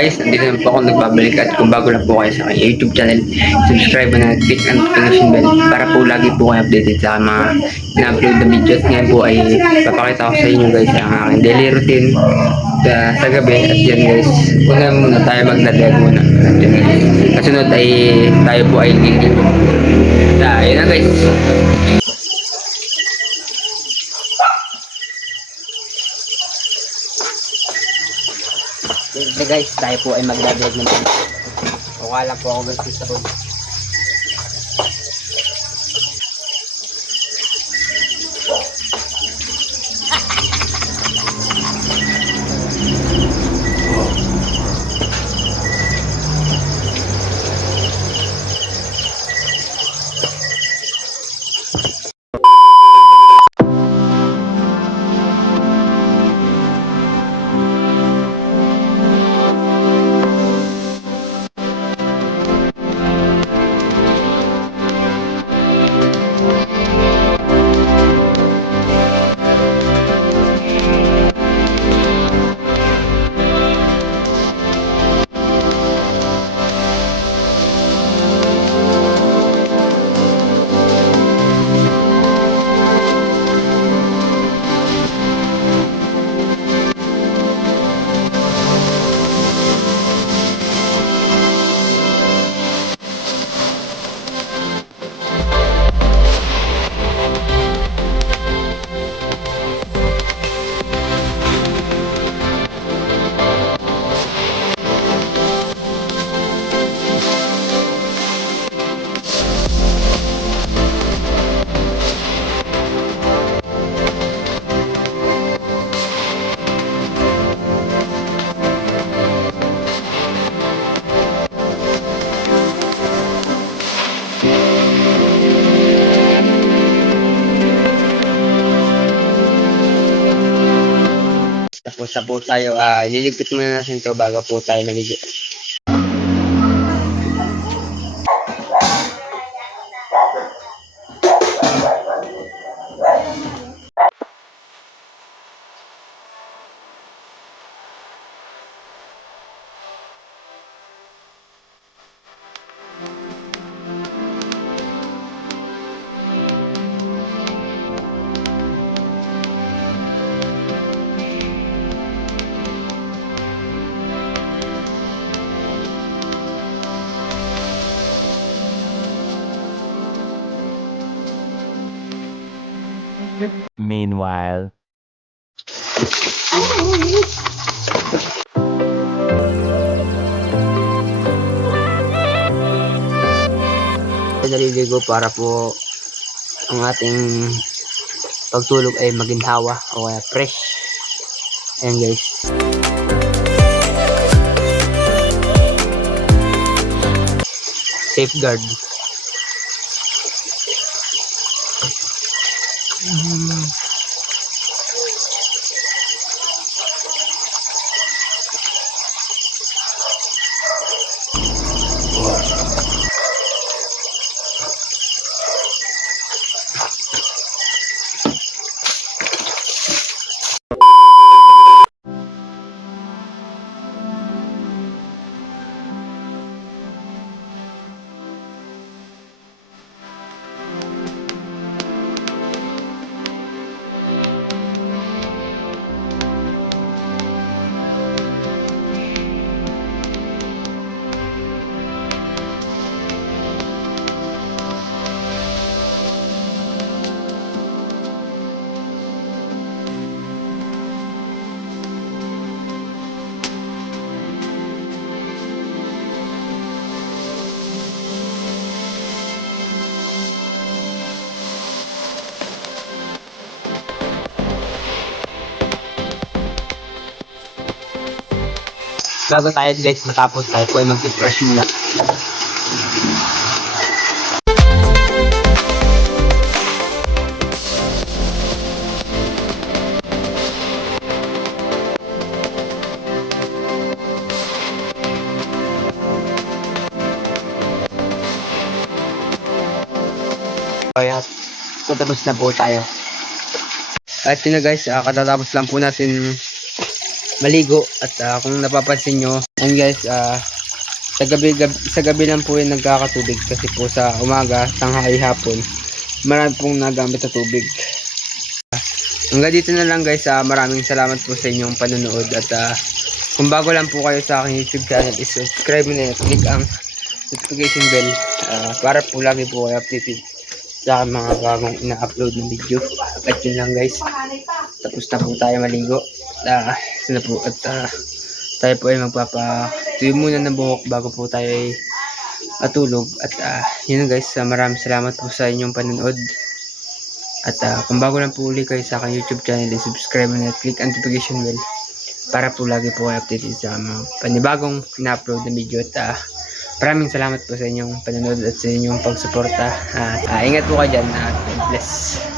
guys, nandito na po ako nagbabalik at kung bago na po kayo sa aking YouTube channel, subscribe na at click ang notification bell para po lagi po kayo updated sa mga na-upload na videos. Ngayon po ay papakita ko sa inyo guys ang aking daily routine sa, sa gabi at yan guys, una muna tayo magdadeg muna. At guys, kasunod ay tayo po ay gigil. Yeah, yun na guys. Sige guys, tayo po ay magdadeg naman. Wala po ako guys sa road. Na po tayo, ah, liligpit muna natin ito bago po tayo naligo. Meanwhile, naliligo para po ang ating pagtulog ay maginhawa o kaya fresh. Ayan guys. Safeguard. Mm. Bago tayo guys matapos tayo po ay mag-refresh muna. Kaya, so tapos na po tayo. At yun na guys, ah, katatapos lang po natin maligo at ah, kung napapansin nyo, and guys, ah, sa gabi, gabi, sa gabi lang po yung nagkakatubig kasi po sa umaga, tanghali, hapon, marami pong nagamit na tubig. Hanggang dito na lang guys, ah, maraming salamat po sa inyong panonood at ah, kung bago lang po kayo sa aking YouTube channel, is subscribe na click ang notification bell ah, para po lagi po kayo updated sa mga bagong ina-upload na video. At yun lang guys, tapos na po tayo maligo. Uh, na po at ah, tayo po ay magpapa tuyo muna ng buhok bago po tayo ay matulog. At ah, yun guys, ah, maraming salamat po sa inyong panonood. At ah, kung bago lang po uli kayo sa aking YouTube channel, subscribe na click ang notification bell para po lagi po kayo updated sa mga panibagong na-upload na video. At ah, maraming salamat po sa inyong panonood at sa inyong pagsuporta. Ah, ah, ingat po kayo dyan at God bless.